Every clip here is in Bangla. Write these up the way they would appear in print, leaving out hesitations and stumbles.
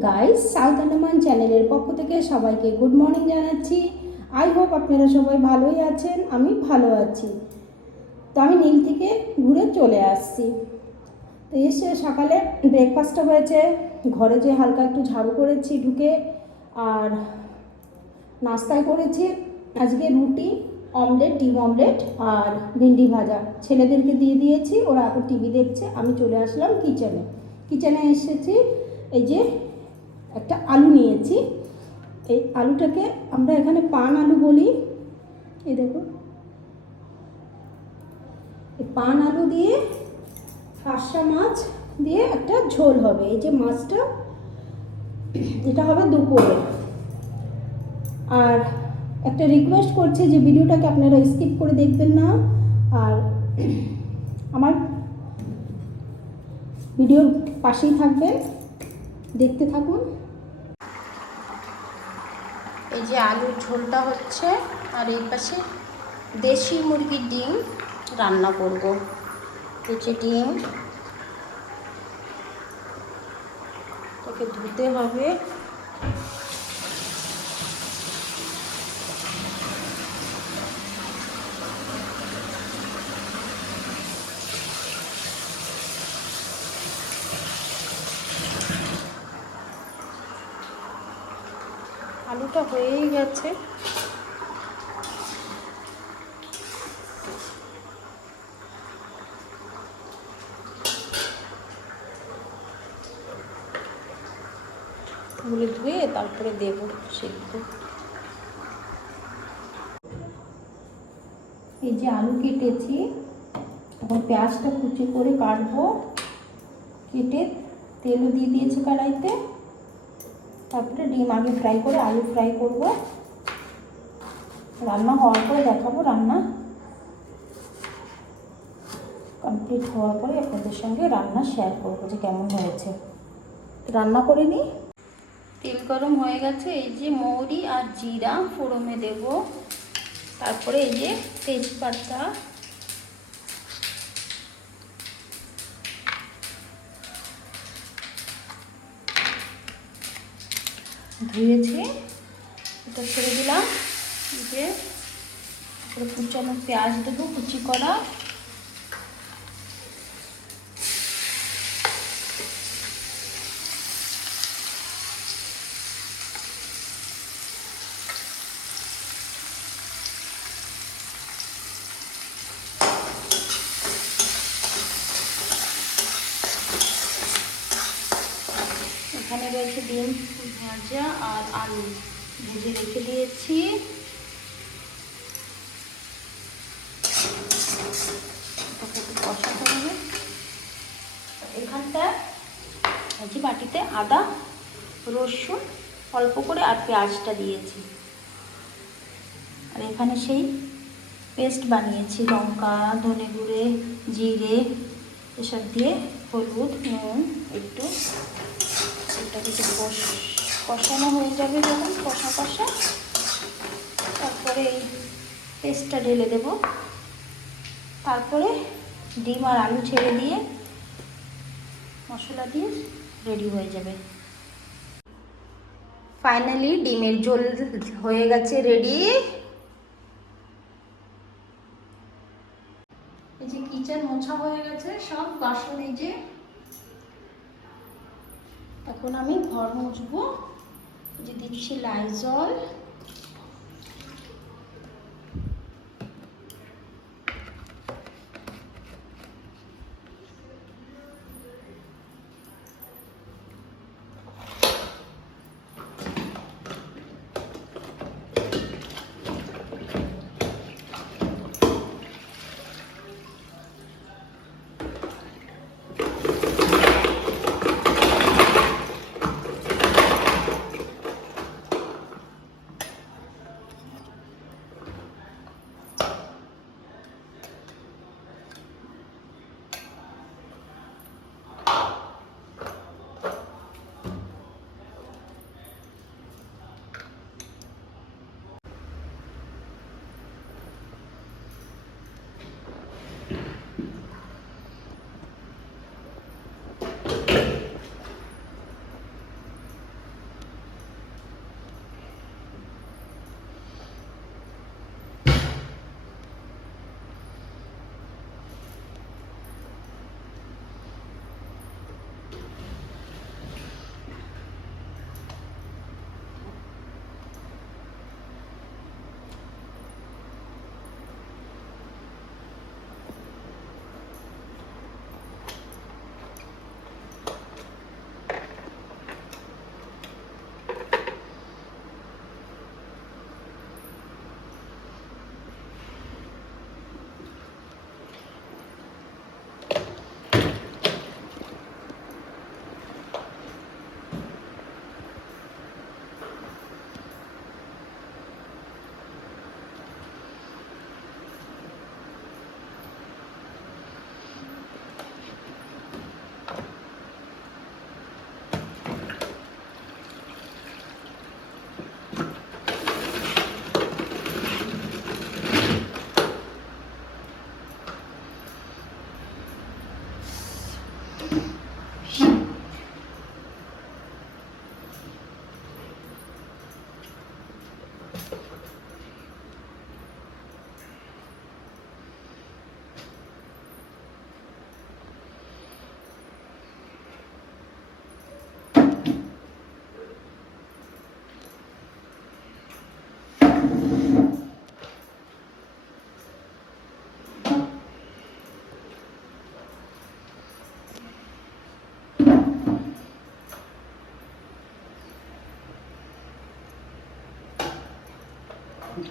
গাইস, সাউথ আন্দামান চ্যানেলের পক্ষ থেকে সবাইকে গুড মর্নিং জানাচ্ছি। আই হোপ আপনারা সবাই ভালোই আছেন, আমি ভালো আছি। তো আমি নীল থেকে ঘুরে চলে আসছি। তো এসে সকালে ব্রেকফাস্টটা হয়েছে, ঘরে যে হালকা একটু ঝাড়ু করেছি ঢুকে, আর নাস্তায় করেছি আজকে রুটি, অমলেট, ডিম অমলেট আর ভিন্ডি ভাজা। ছেলেদেরকে দিয়ে দিয়েছি, ওরা এখন টিভি দেখছে। আমি চলে আসলাম কিচেনে এসেছি। এই যে একটা আলু নিয়েছি, এই আলুটাকে আমরা এখানে পান আলু বলি। এই দেখো, এই পান আলু দিয়ে পার্শা মাছ দিয়ে একটা ঝোল হবে। এই যে মাছটা, এটা হবে দুপুরে। আর একটা রিকোয়েস্ট করছি যে ভিডিওটাকে আপনারা স্কিপ করে দেখবেন না, আর আমার ভিডিওর পাশেই থাকবেন, দেখতে থাকুন। এই যে আলুর ঝোলটা হচ্ছে, আর এই পাশে দেশি মুরগির ডিম রান্না করব। এই যে ডিম, এটাকে ধুতে হবে। আলুটা হয়েই গেছে। এগুলো ধুয়ে তারপরে দেব সেদ্ধ। এই যে আলু কেটেছি, এখন পেঁয়াজটা কুচি করে কাটবো। কেটে তেলও দিয়ে দিয়েছি কড়াইতে। তারপরে ডিম আগে ফ্রাই করে আলু ফ্রাই করব। রান্না হওয়ার পরে দেখাবো। রান্না কমপ্লিট হওয়ার পরে আপনাদের সঙ্গে রান্না শেয়ার করবো যে কেমন হয়েছে। রান্না করে নিই। তেল গরম হয়ে গেছে। এই যে মৌরি আর জিরা ফোড়নে দেব। তারপরে এই যে তেজপাতা, ধুয়েছি, এটা ছেড়ে দিলাম। এই যে কুচানো পেঁয়াজ দেবো, কুচি করা। এখানে রয়েছে ডিম ভাজা আর আলু ভেজে রেখে দিয়েছি। কষাতে হবে। এখানটা ভাজি বাটিতে আদা, রসুন অল্প করে আর পেঁয়াজটা দিয়েছি। আর এখানে সেই পেস্ট বানিয়েছি, লঙ্কা, ধনে গুঁড়ে, জিরে এসব দিয়ে, হলুদ, নুন একটু। এটাকে কষানো হয়ে যাবে যখন, কষা তারপরে এই পেস্টটা ঢেলে দেব। তারপরে ডিম আর আলু ছেড়ে দিয়ে মশলা দিয়ে রেডি হয়ে যাবে। ফাইনালি ডিমের ঝোল হয়ে গেছে, রেডি। এই যে কিচেন মোছা হয়ে গেছে, সব বাসন। এই যে এখন আমি ঘর মুছবো। এই যে দিচ্ছি লাইজল। এখন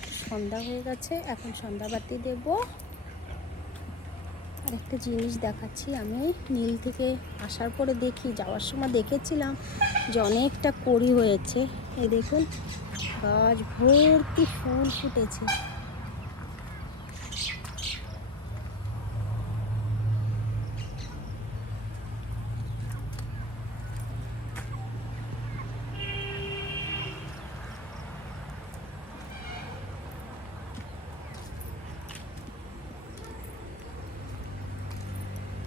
একটু সন্ধ্যা হয়ে গেছে, এখন সন্ধ্যাবাতি দেব। আর একটা জিনিস দেখাচ্ছি, আমি নীল থেকে আসার পরে দেখি, যাওয়ার সময় দেখেছিলাম যে অনেকটা কড়ি হয়েছে। এই দেখুন গাছ ভর্তি ফুল ফুটেছে।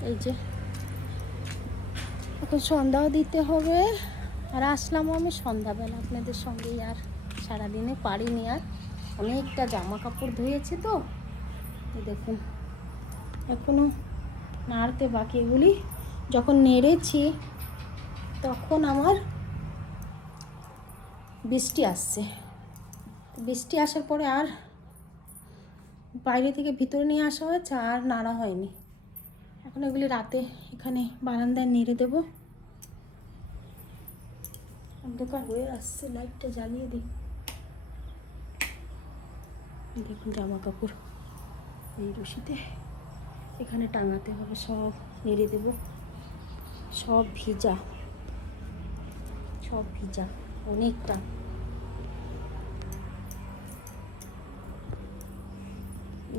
এই যে এখন সন্ধ্যাও দিতে হবে। আর আসলামও আমি সন্ধ্যাবেলা আপনাদের সঙ্গেই, আর সারাদিনে পারিনি। আর অনেকটা জামা কাপড় ধুয়েছে তো, এই দেখুন এখনও নাড়তে বাকি। এগুলি যখন নেড়েছি তখন আমার বৃষ্টি আসছে। বৃষ্টি আসার পরে আর বাইরে থেকে ভিতরে নিয়ে আসা হয়েছে, আর নাড়া হয়নি। এখন এগুলি রাতে এখানে বারান্দায় নেড়ে দেবো। অন্ধকার হয়ে আসছে, লাইটটা জ্বালিয়ে দিই। দেখুন জামা কাপড় এই রশিতে এখানে টাঙাতে হবে, সব নেড়ে দেবো। সব ভিজা, সব ভিজা অনেকটা।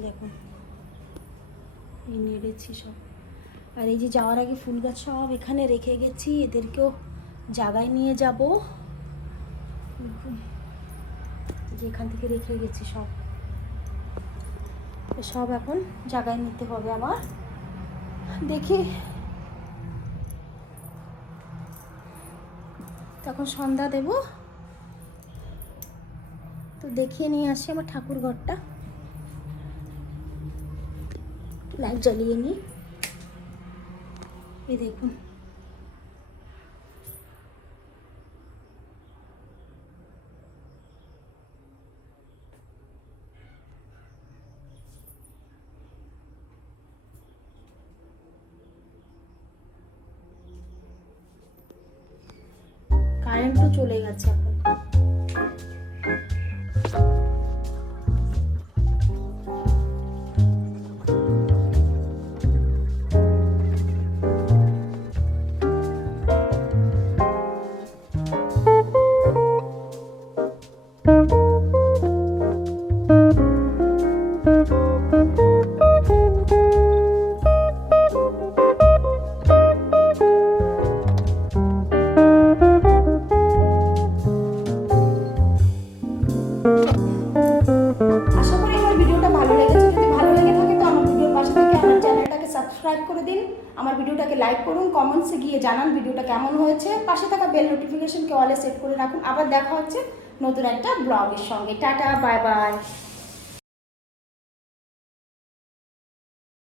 দেখুন এই নেড়েছি সব। আর এই যে যাওয়ার আগে ফুল গাছ সব এখানে রেখে গেছি, এদেরকেও জায়গায় নিয়ে যাব। যে এখান থেকে রেখে গেছি সব, সব এখন জায়গায় নিতে হবে আমার। দেখি তখন সন্ধ্যা দেব, তো দেখিয়ে নিয়ে আসি আমার ঠাকুর ঘরটা। লাইট জ্বালিয়ে নিই। এই দেখুন কারেন্টও চলে গেছে এখন। সাবস্ক্রাইব করে দিন, আমার ভিডিওটাকে লাইক করুন, কমেন্টসে গিয়ে জানান ভিডিওটা কেমন হয়েছে। পাশে থাকা বেল নোটিফিকেশনকে অলে সেট করে রাখুন। আবার দেখা হচ্ছে নতুন একটা ব্লগের সঙ্গে। Tata, bye bye.